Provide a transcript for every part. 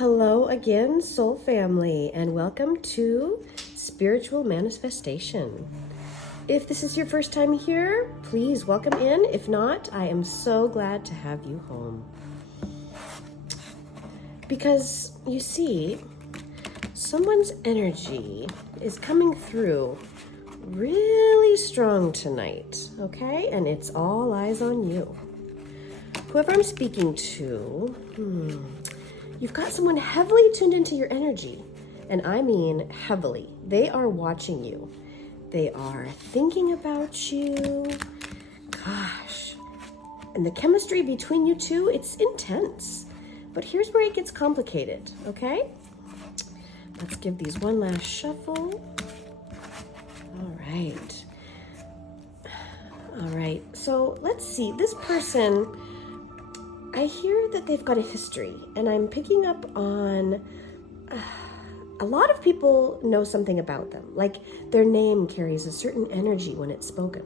Hello again, soul family, and welcome to Spiritual Manifestation. If this is your first time here, please welcome in. If not, I am so glad to have you home. Because you see, someone's energy is coming through really strong tonight, okay? And it's all eyes on you. Whoever I'm speaking to, you've got someone heavily tuned into your energy, and I mean heavily. They are watching you. They are thinking about you. Gosh. And the chemistry between you two, it's intense. But here's where it gets complicated, okay? Let's give these one last shuffle. All right. All right, so let's see. This person, I hear that they've got a history, and I'm picking up on a lot of people know something about them, like their name carries a certain energy when it's spoken.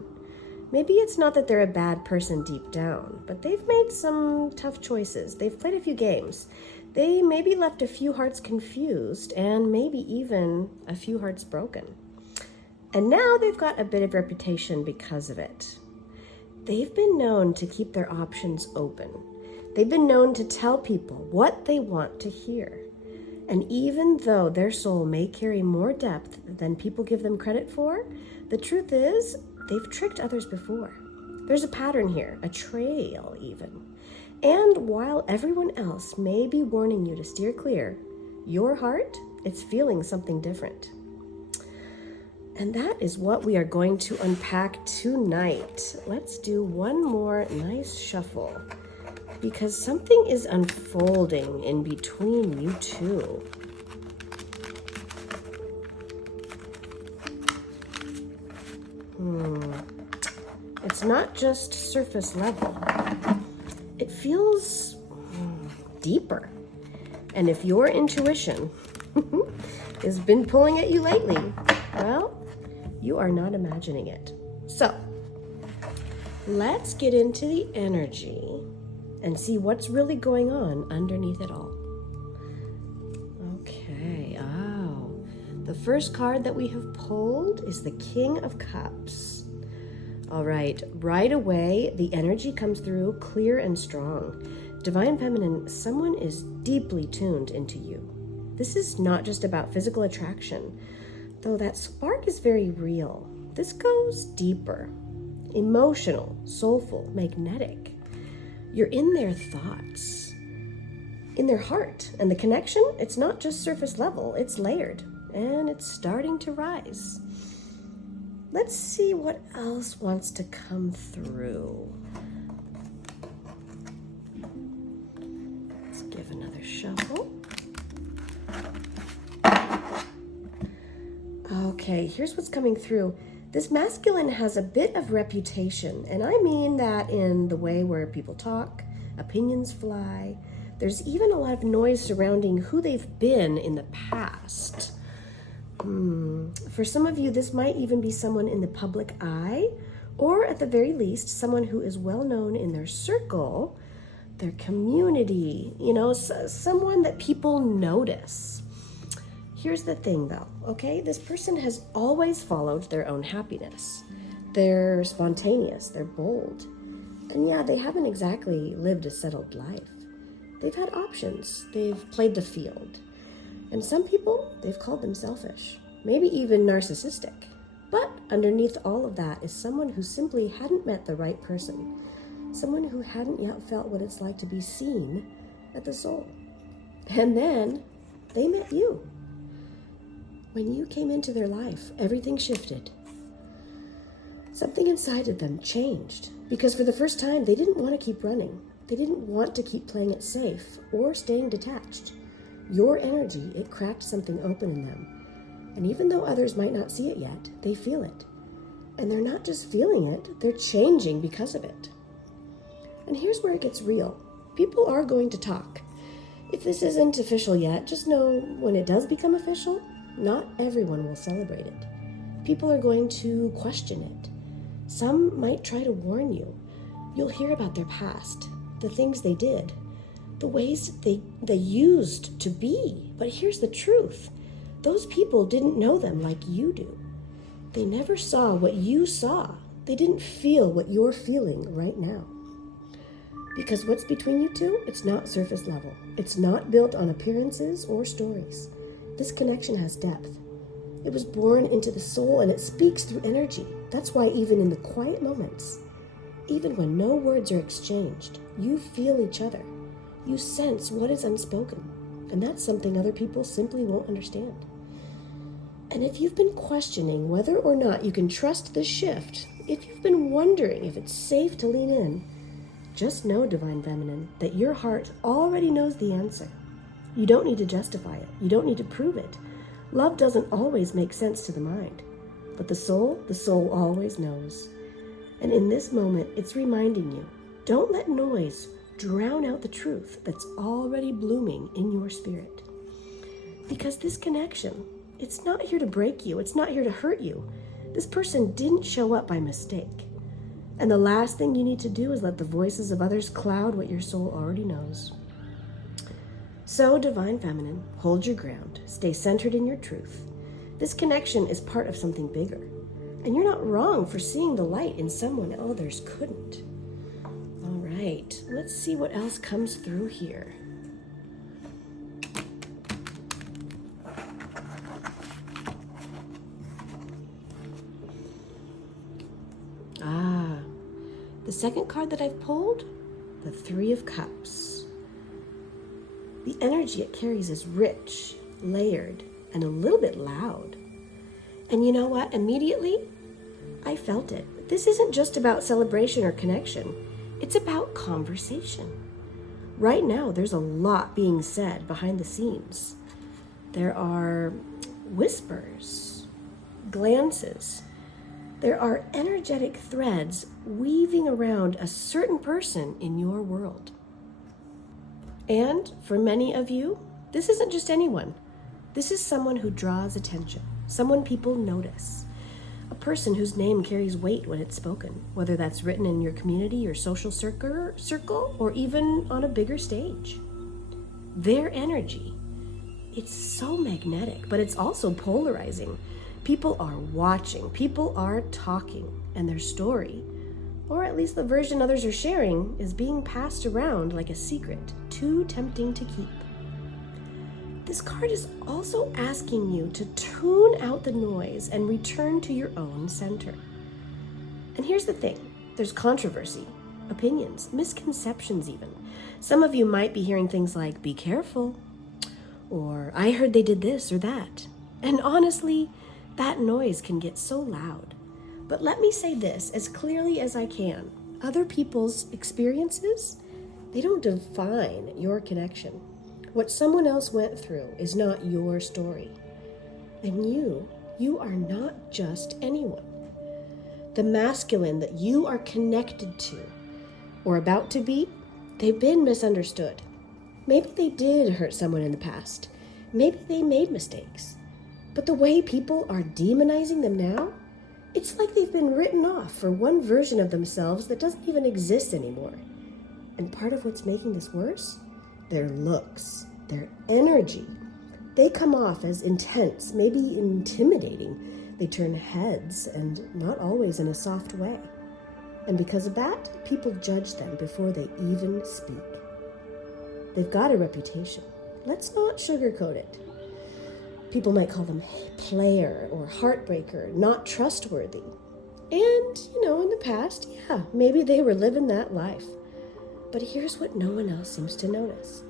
Maybe it's not that they're a bad person deep down, but they've made some tough choices. They've played a few games. They maybe left a few hearts confused, and maybe even a few hearts broken. And now they've got a bit of reputation because of it. They've been known to keep their options open. They've been known to tell people what they want to hear. And even though their soul may carry more depth than people give them credit for, the truth is they've tricked others before. There's a pattern here, a trail even. And while everyone else may be warning you to steer clear, your heart, it's feeling something different. And that is what we are going to unpack tonight. Let's do one more nice shuffle, because something is unfolding in between you two. It's not just surface level. It feels deeper. And if your intuition has been pulling at you lately, well, you are not imagining it. So, let's get into the energy and see what's really going on underneath it all. Okay, the first card that we have pulled is the King of Cups. All right, right away, the energy comes through clear and strong. Divine Feminine, someone is deeply tuned into you. This is not just about physical attraction, though that spark is very real. This goes deeper, emotional, soulful, magnetic. You're in their thoughts, in their heart. And the connection, it's not just surface level, it's layered, and it's starting to rise. Let's see what else wants to come through. Let's give another shuffle. Okay, here's what's coming through. This masculine has a bit of reputation, and I mean that in the way where people talk, opinions fly. There's even a lot of noise surrounding who they've been in the past. For some of you, this might even be someone in the public eye, or at the very least, someone who is well known in their circle, their community, someone that people notice. Here's the thing though, okay? This person has always followed their own happiness. They're spontaneous, they're bold. And yeah, they haven't exactly lived a settled life. They've had options, they've played the field. And some people, they've called them selfish, maybe even narcissistic. But underneath all of that is someone who simply hadn't met the right person. Someone who hadn't yet felt what it's like to be seen at the soul. And then they met you. When you came into their life, everything shifted. Something inside of them changed, because for the first time, they didn't want to keep running. They didn't want to keep playing it safe or staying detached. Your energy, it cracked something open in them. And even though others might not see it yet, they feel it. And they're not just feeling it, they're changing because of it. And here's where it gets real. People are going to talk. If this isn't official yet, just know when it does become official, not everyone will celebrate it. People are going to question it. Some might try to warn you. You'll hear about their past, the things they did, the ways they used to be. But here's the truth. Those people didn't know them like you do. They never saw what you saw. They didn't feel what you're feeling right now. Because what's between you two, it's not surface level. It's not built on appearances or stories. This connection has depth. It was born into the soul and it speaks through energy. That's why even in the quiet moments, even when no words are exchanged, you feel each other. You sense what is unspoken. And that's something other people simply won't understand. And if you've been questioning whether or not you can trust this shift, if you've been wondering if it's safe to lean in, just know, Divine Feminine, that your heart already knows the answer. You don't need to justify it. You don't need to prove it. Love doesn't always make sense to the mind. But the soul always knows. And in this moment, it's reminding you, don't let noise drown out the truth that's already blooming in your spirit. Because this connection, it's not here to break you. It's not here to hurt you. This person didn't show up by mistake. And the last thing you need to do is let the voices of others cloud what your soul already knows. So, Divine Feminine, hold your ground. Stay centered in your truth. This connection is part of something bigger. And you're not wrong for seeing the light in someone others couldn't. All right, let's see what else comes through here. The second card that I've pulled, the Three of Cups. The energy it carries is rich, layered, and a little bit loud. And you know what? Immediately, I felt it. This isn't just about celebration or connection. It's about conversation. Right now, there's a lot being said behind the scenes. There are whispers, glances. There are energetic threads weaving around a certain person in your world. And for many of you, this isn't just anyone. This is someone who draws attention, someone people notice, a person whose name carries weight when it's spoken, whether that's written in your community, your social circle, or even on a bigger stage. Their energy, it's so magnetic, but it's also polarizing. People are watching, people are talking, and their story, or at least the version others are sharing, is being passed around like a secret, too tempting to keep. This card is also asking you to tune out the noise and return to your own center. And here's the thing, there's controversy, opinions, misconceptions even. Some of you might be hearing things like, be careful, or I heard they did this or that. And honestly, that noise can get so loud. But let me say this as clearly as I can. Other people's experiences, they don't define your connection. What someone else went through is not your story. And you are not just anyone. The masculine that you are connected to or about to be, they've been misunderstood. Maybe they did hurt someone in the past. Maybe they made mistakes. But the way people are demonizing them now, it's like they've been written off for one version of themselves that doesn't even exist anymore. And part of what's making this worse? Their looks, their energy. They come off as intense, maybe intimidating. They turn heads, and not always in a soft way. And because of that, people judge them before they even speak. They've got a reputation. Let's not sugarcoat it. People might call them player or heartbreaker, not trustworthy. And, in the past, maybe they were living that life. But here's what no one else seems to notice.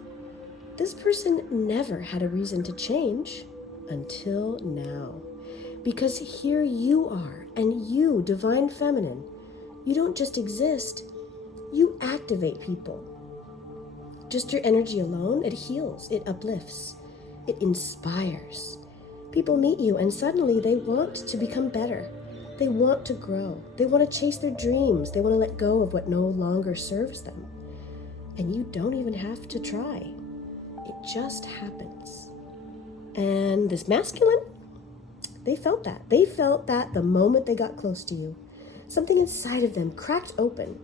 This person never had a reason to change until now. Because here you are, and you, Divine Feminine, you don't just exist, you activate people. Just your energy alone, it heals, it uplifts. It inspires. People meet you and suddenly they want to become better. They want to grow. They want to chase their dreams. They want to let go of what no longer serves them. And you don't even have to try. It just happens. And this masculine, they felt that. They felt that the moment they got close to you. Something inside of them cracked open.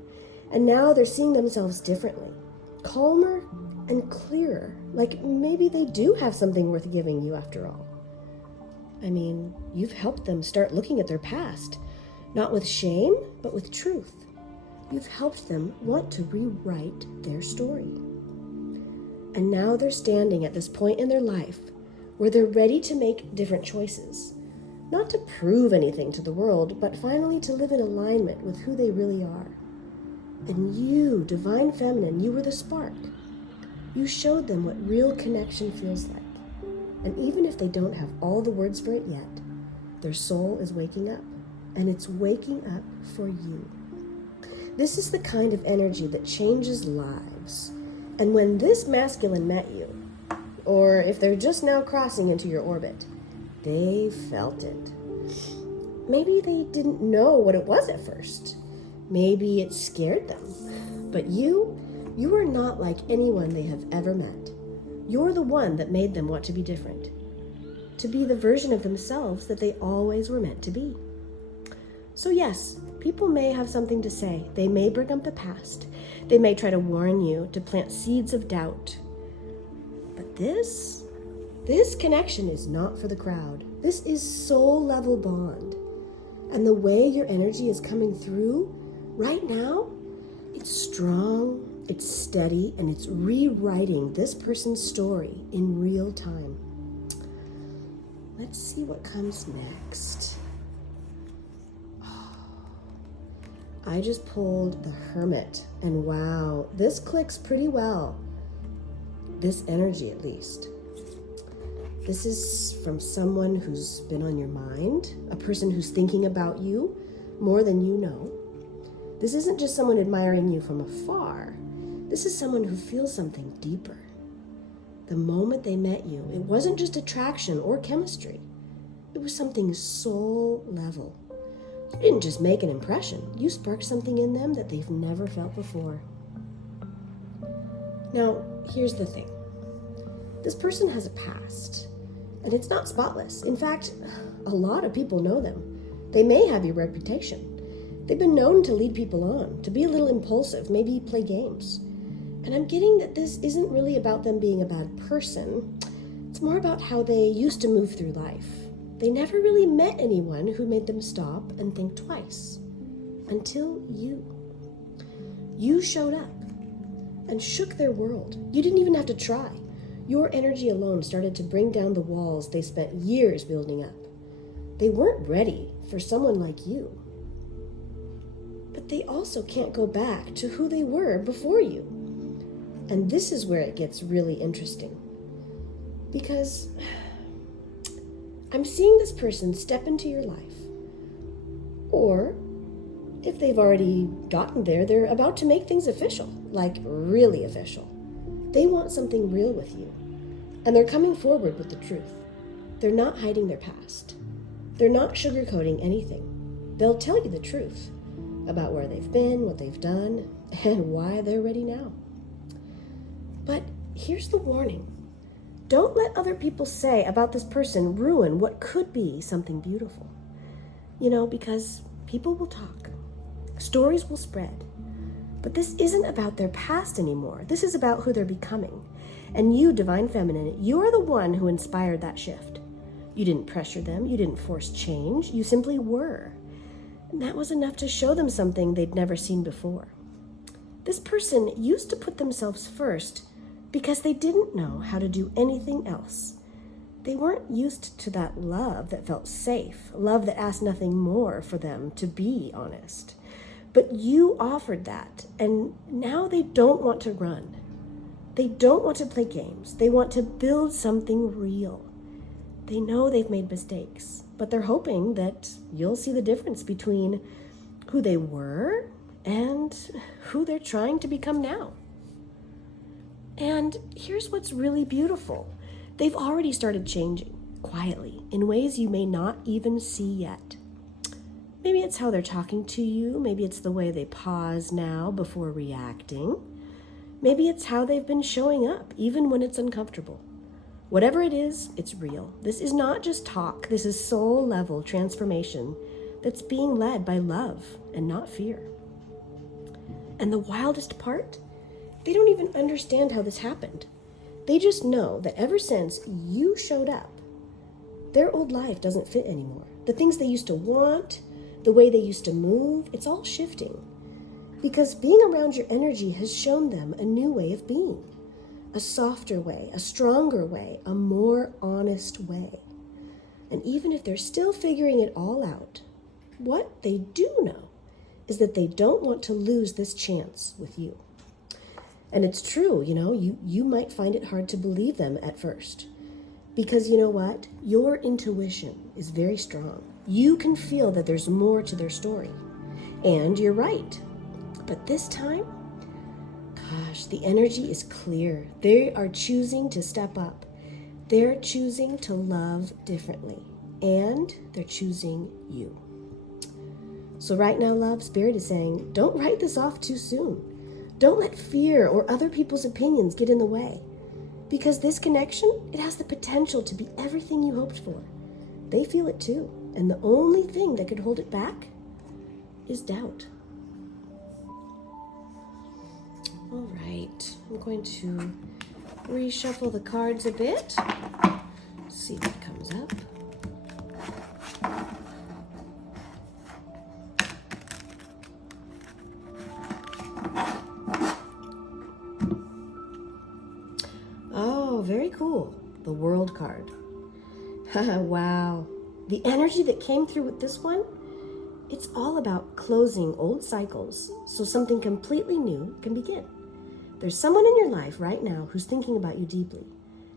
And now they're seeing themselves differently. Calmer and clearer, like maybe they do have something worth giving you after all. I mean, you've helped them start looking at their past, not with shame, but with truth. You've helped them want to rewrite their story. And now they're standing at this point in their life where they're ready to make different choices, not to prove anything to the world, but finally to live in alignment with who they really are. And you, Divine Feminine, you were the spark. You showed them what real connection feels like. And even if they don't have all the words for it yet, their soul is waking up, and it's waking up for you. This is the kind of energy that changes lives. And when this masculine met you, or if they're just now crossing into your orbit, they felt it. Maybe they didn't know what it was at first. Maybe it scared them. But you are not like anyone they have ever met. You're the one that made them want to be different, to be the version of themselves that they always were meant to be. So yes, people may have something to say. They may bring up the past. They may try to warn you, to plant seeds of doubt. But this connection is not for the crowd. This is soul level bond. And the way your energy is coming through right now, it's strong, it's steady, and it's rewriting this person's story in real time. Let's see what comes next. I just pulled the Hermit, and wow, this clicks pretty well. This energy, at least. This is from someone who's been on your mind, a person who's thinking about you more than you know. This isn't just someone admiring you from afar. This is someone who feels something deeper. The moment they met you, it wasn't just attraction or chemistry. It was something soul level. You didn't just make an impression. You sparked something in them that they've never felt before. Now, here's the thing. This person has a past, and it's not spotless. In fact, a lot of people know them. They may have your reputation. They've been known to lead people on, to be a little impulsive, maybe play games. And I'm getting that this isn't really about them being a bad person. It's more about how they used to move through life. They never really met anyone who made them stop and think twice. Until you. You showed up and shook their world. You didn't even have to try. Your energy alone started to bring down the walls they spent years building up. They weren't ready for someone like you. But they also can't go back to who they were before you. And this is where it gets really interesting. Because I'm seeing this person step into your life. Or, if they've already gotten there, they're about to make things official, like really official. They want something real with you. And they're coming forward with the truth. They're not hiding their past. They're not sugarcoating anything. They'll tell you the truth about where they've been, what they've done, and why they're ready now. But here's the warning. Don't let other people say about this person ruin what could be something beautiful. Because people will talk. Stories will spread. But this isn't about their past anymore. This is about who they're becoming. And you, Divine Feminine, you're the one who inspired that shift. You didn't pressure them. You didn't force change. You simply were. And that was enough to show them something they'd never seen before. This person used to put themselves first because they didn't know how to do anything else. They weren't used to that love that felt safe, love that asked nothing more for them to be honest. But you offered that, and now they don't want to run. They don't want to play games. They want to build something real. They know they've made mistakes, but they're hoping that you'll see the difference between who they were and who they're trying to become now. And here's what's really beautiful. They've already started changing, quietly, in ways you may not even see yet. Maybe it's how they're talking to you. Maybe it's the way they pause now before reacting. Maybe it's how they've been showing up, even when it's uncomfortable. Whatever it is, it's real. This is not just talk. This is soul-level transformation that's being led by love and not fear. And the wildest part They don't even understand how this happened. They just know that ever since you showed up, their old life doesn't fit anymore. The things they used to want, the way they used to move, it's all shifting. Because being around your energy has shown them a new way of being. A softer way, a stronger way, a more honest way. And even if they're still figuring it all out, what they do know is that they don't want to lose this chance with you. And it's true, you might find it hard to believe them at first. Because you know what? Your intuition is very strong. You can feel that there's more to their story. And you're right. But this time, gosh, the energy is clear. They are choosing to step up. They're choosing to love differently. And they're choosing you. So right now, love, Spirit is saying, don't write this off too soon. Don't let fear or other people's opinions get in the way. Because this connection, it has the potential to be everything you hoped for. They feel it too. And the only thing that could hold it back is doubt. All right, I'm going to reshuffle the cards a bit. See what comes up. Oh, very cool. The World card. Wow. The energy that came through with this one, it's all about closing old cycles so something completely new can begin. There's someone in your life right now who's thinking about you deeply.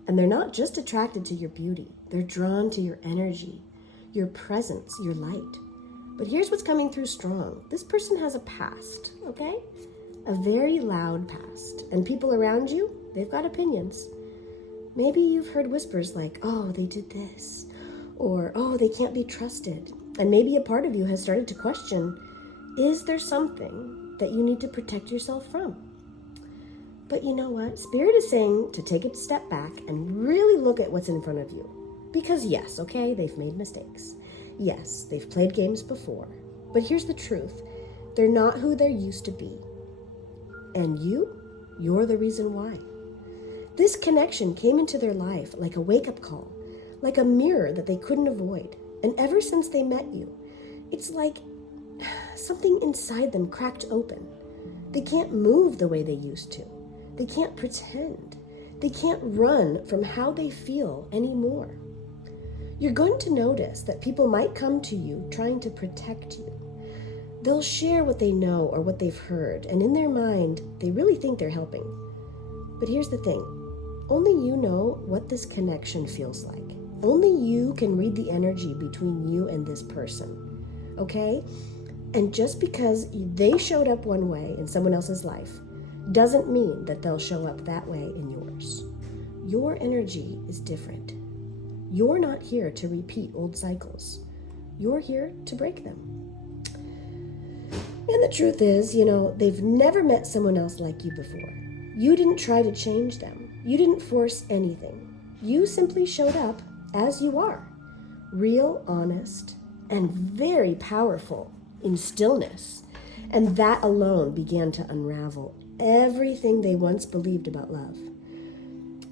And they're not just attracted to your beauty. They're drawn to your energy, your presence, your light. But here's what's coming through strong. This person has a past, okay? A very loud past. And people around you, they've got opinions. Maybe you've heard whispers like, oh, they did this. Or, oh, they can't be trusted. And maybe a part of you has started to question, is there something that you need to protect yourself from? But you know what? Spirit is saying to take a step back and really look at what's in front of you. Because yes, okay, they've made mistakes. Yes, they've played games before. But here's the truth. They're not who they used to be. And you're the reason why. This connection came into their life like a wake-up call, like a mirror that they couldn't avoid. And ever since they met you, it's like something inside them cracked open. They can't move the way they used to. They can't pretend. They can't run from how they feel anymore. You're going to notice that people might come to you trying to protect you. They'll share what they know or what they've heard, and in their mind, they really think they're helping. But here's the thing. Only you know what this connection feels like. Only you can read the energy between you and this person, okay? And just because they showed up one way in someone else's life doesn't mean that they'll show up that way in yours. Your energy is different. You're not here to repeat old cycles. You're here to break them. And the truth is, they've never met someone else like you before. You didn't try to change them. You didn't force anything. You simply showed up as you are, real, honest, and very powerful in stillness. And that alone began to unravel everything they once believed about love.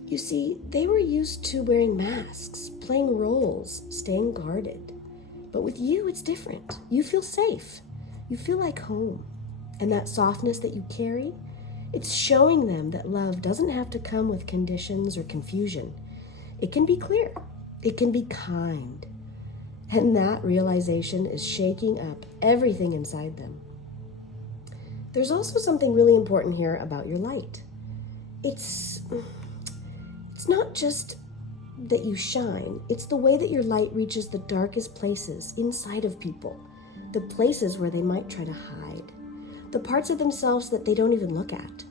You see, they were used to wearing masks, playing roles, staying guarded. But with you, it's different. You feel safe. You feel like home. And that softness that you carry, it's showing them that love doesn't have to come with conditions or confusion. It can be clear. It can be kind. And that realization is shaking up everything inside them. There's also something really important here about your light. It's not just that you shine. It's the way that your light reaches the darkest places inside of people, the places where they might try to hide, the parts of themselves that they don't even look at.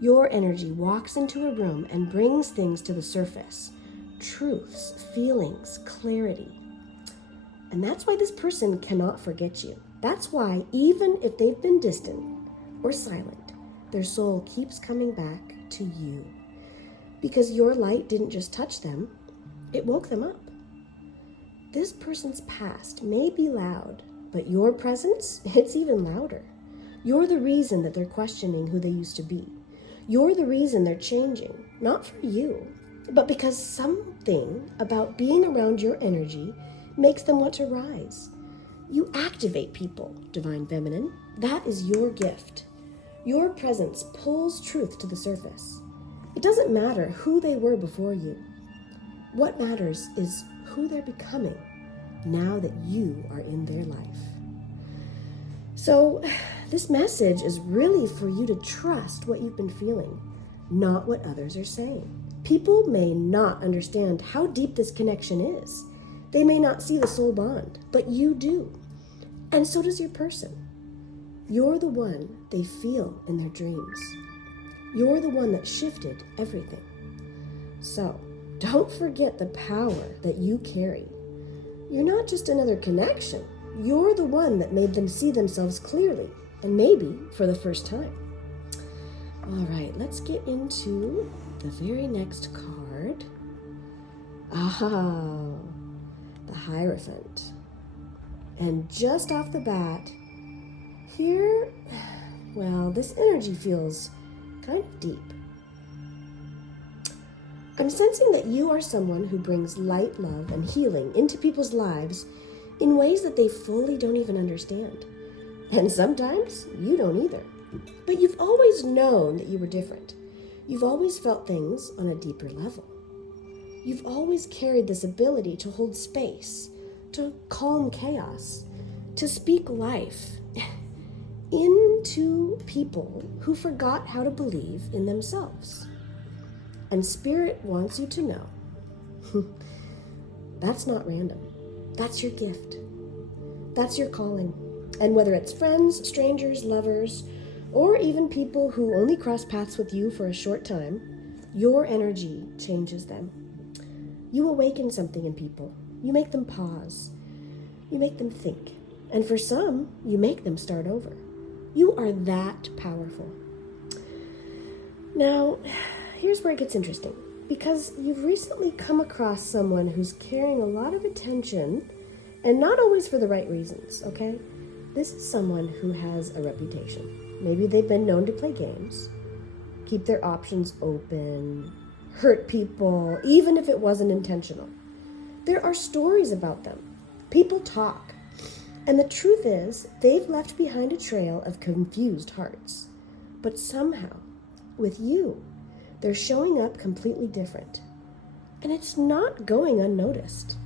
Your energy walks into a room and brings things to the surface, truths, feelings, clarity. And that's why this person cannot forget you. That's why, even if they've been distant or silent, their soul keeps coming back to you. Because your light didn't just touch them, it woke them up. This person's past may be loud, but your presence, it's even louder. You're the reason that they're questioning who they used to be. You're the reason they're changing, not for you, but because something about being around your energy makes them want to rise. You activate people, Divine Feminine. That is your gift. Your presence pulls truth to the surface. It doesn't matter who they were before you. What matters is who they're becoming now that you are in their life. So, this message is really for you to trust what you've been feeling, not what others are saying. People may not understand how deep this connection is. They may not see the soul bond, but you do. And so does your person. You're the one they feel in their dreams. You're the one that shifted everything. So, don't forget the power that you carry. You're not just another connection. You're the one that made them see themselves clearly, and maybe for the first time. All right, let's get into the very next card. The Hierophant. And just off the bat, here, well, this energy feels kind of deep. I'm sensing that you are someone who brings light, love, and healing into people's lives in ways that they fully don't even understand. And sometimes you don't either. But you've always known that you were different. You've always felt things on a deeper level. You've always carried this ability to hold space, to calm chaos, to speak life into people who forgot how to believe in themselves. And Spirit wants you to know that's not random. That's your gift. That's your calling. And whether it's friends, strangers, lovers, or even people who only cross paths with you for a short time, your energy changes them. You awaken something in people. You make them pause. You make them think. And for some, you make them start over. You are that powerful. Now, here's where it gets interesting. Because you've recently come across someone who's carrying a lot of attention, and not always for the right reasons, okay? This is someone who has a reputation. Maybe they've been known to play games, keep their options open, hurt people, even if it wasn't intentional. There are stories about them. People talk. And the truth is, they've left behind a trail of confused hearts. But somehow, with you, they're showing up completely different. And it's not going unnoticed.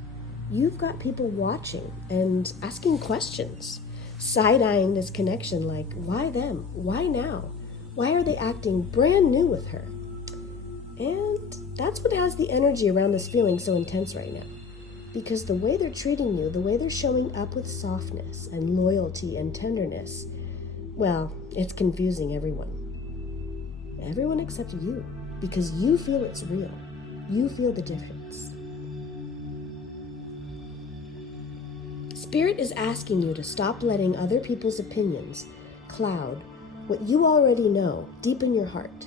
You've got people watching and asking questions, side-eyeing this connection like, why them? Why now? Why are they acting brand new with her? And that's what has the energy around this feeling so intense right now. Because the way they're treating you, the way they're showing up with softness and loyalty and tenderness, well, it's confusing everyone. Everyone except you. Because you feel it's real. You feel the difference. Spirit is asking you to stop letting other people's opinions cloud what you already know deep in your heart.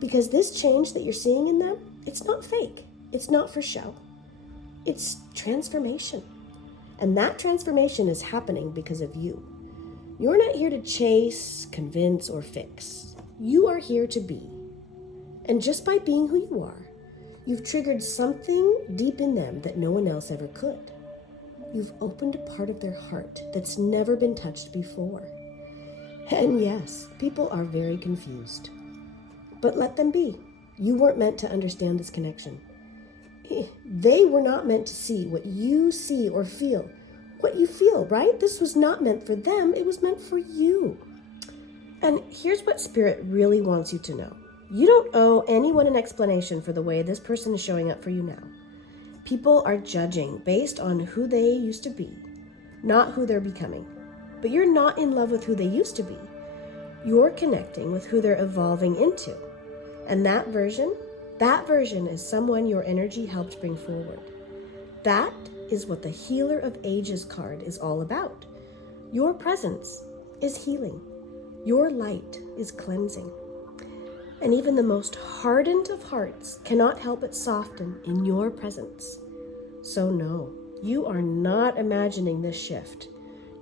Because this change that you're seeing in them, it's not fake. It's not for show. It's transformation. And that transformation is happening because of you. You're not here to chase, convince, or fix. You are here to be. And just by being who you are, you've triggered something deep in them that no one else ever could. You've opened a part of their heart that's never been touched before. And yes, people are very confused. But let them be. You weren't meant to understand this connection. They were not meant to see what you see or feel. What you feel, right? This was not meant for them. It was meant for you. And here's what Spirit really wants you to know. You don't owe anyone an explanation for the way this person is showing up for you now. People are judging based on who they used to be, not who they're becoming. But you're not in love with who they used to be. You're connecting with who they're evolving into. And that version is someone your energy helped bring forward. That is what the Healer of Ages card is all about. Your presence is healing. Your light is cleansing. And even the most hardened of hearts cannot help but soften in your presence. So no, you are not imagining this shift.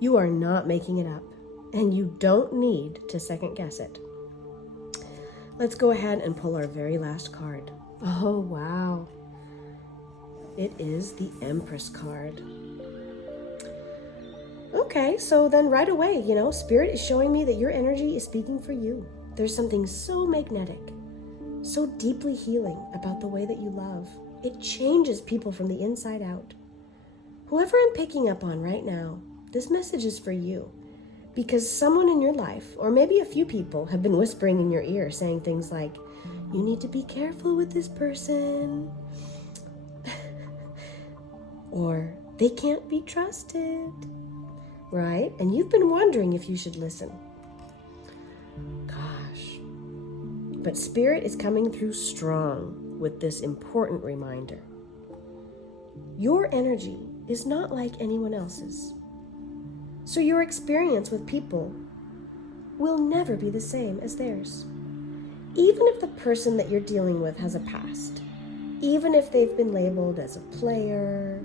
You are not making it up. And you don't need to second guess it. Let's go ahead and pull our very last card. Oh, wow. It is the Empress card. Okay, so then right away, Spirit is showing me that your energy is speaking for you. There's something so magnetic, so deeply healing about the way that you love. It changes people from the inside out. Whoever I'm picking up on right now, this message is for you. Because someone in your life, or maybe a few people, have been whispering in your ear, saying things like, you need to be careful with this person. Or, they can't be trusted. Right? And you've been wondering if you should listen. Gosh. But Spirit is coming through strong with this important reminder. Your energy is not like anyone else's. So your experience with people will never be the same as theirs. Even if the person that you're dealing with has a past, even if they've been labeled as a player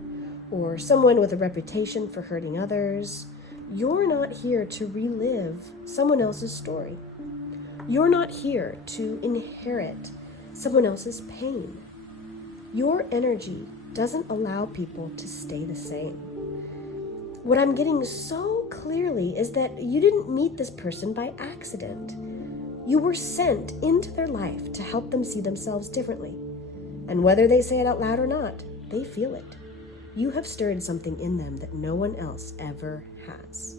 or someone with a reputation for hurting others, you're not here to relive someone else's story. You're not here to inherit someone else's pain. Your energy doesn't allow people to stay the same. What I'm getting so clearly is that you didn't meet this person by accident. You were sent into their life to help them see themselves differently. And whether they say it out loud or not, they feel it. You have stirred something in them that no one else ever has.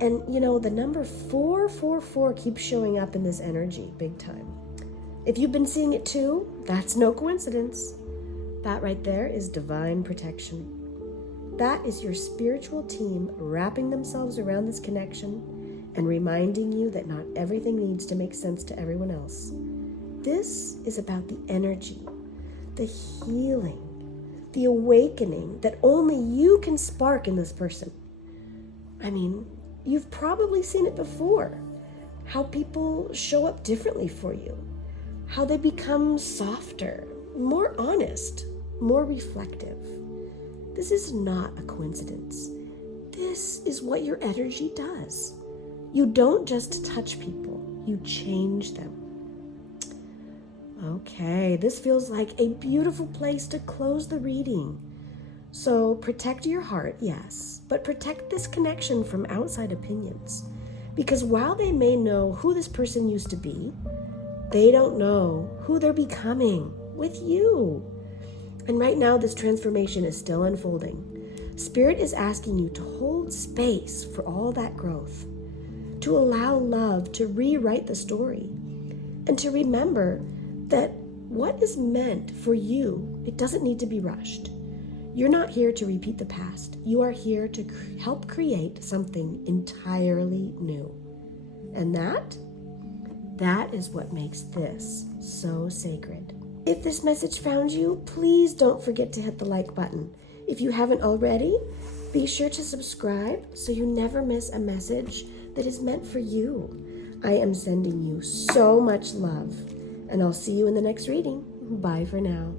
And the number 444 keeps showing up in this energy big time. If you've been seeing it too, that's no coincidence. That right there is divine protection. That is your spiritual team wrapping themselves around this connection and reminding you that not everything needs to make sense to everyone else. This is about the energy, the healing, the awakening that only you can spark in this person. I mean, you've probably seen it before, how people show up differently for you, how they become softer, more honest, more reflective. This is not a coincidence. This is what your energy does. You don't just touch people, you change them. Okay, this feels like a beautiful place to close the reading. So protect your heart, yes, but protect this connection from outside opinions. Because while they may know who this person used to be, they don't know who they're becoming with you. And right now, this transformation is still unfolding. Spirit is asking you to hold space for all that growth, to allow love to rewrite the story, and to remember that what is meant for you, it doesn't need to be rushed. You're not here to repeat the past. You are here to help create something entirely new. And that is what makes this so sacred. If this message found you, please don't forget to hit the like button. If you haven't already, be sure to subscribe so you never miss a message that is meant for you. I am sending you so much love, and I'll see you in the next reading. Bye for now.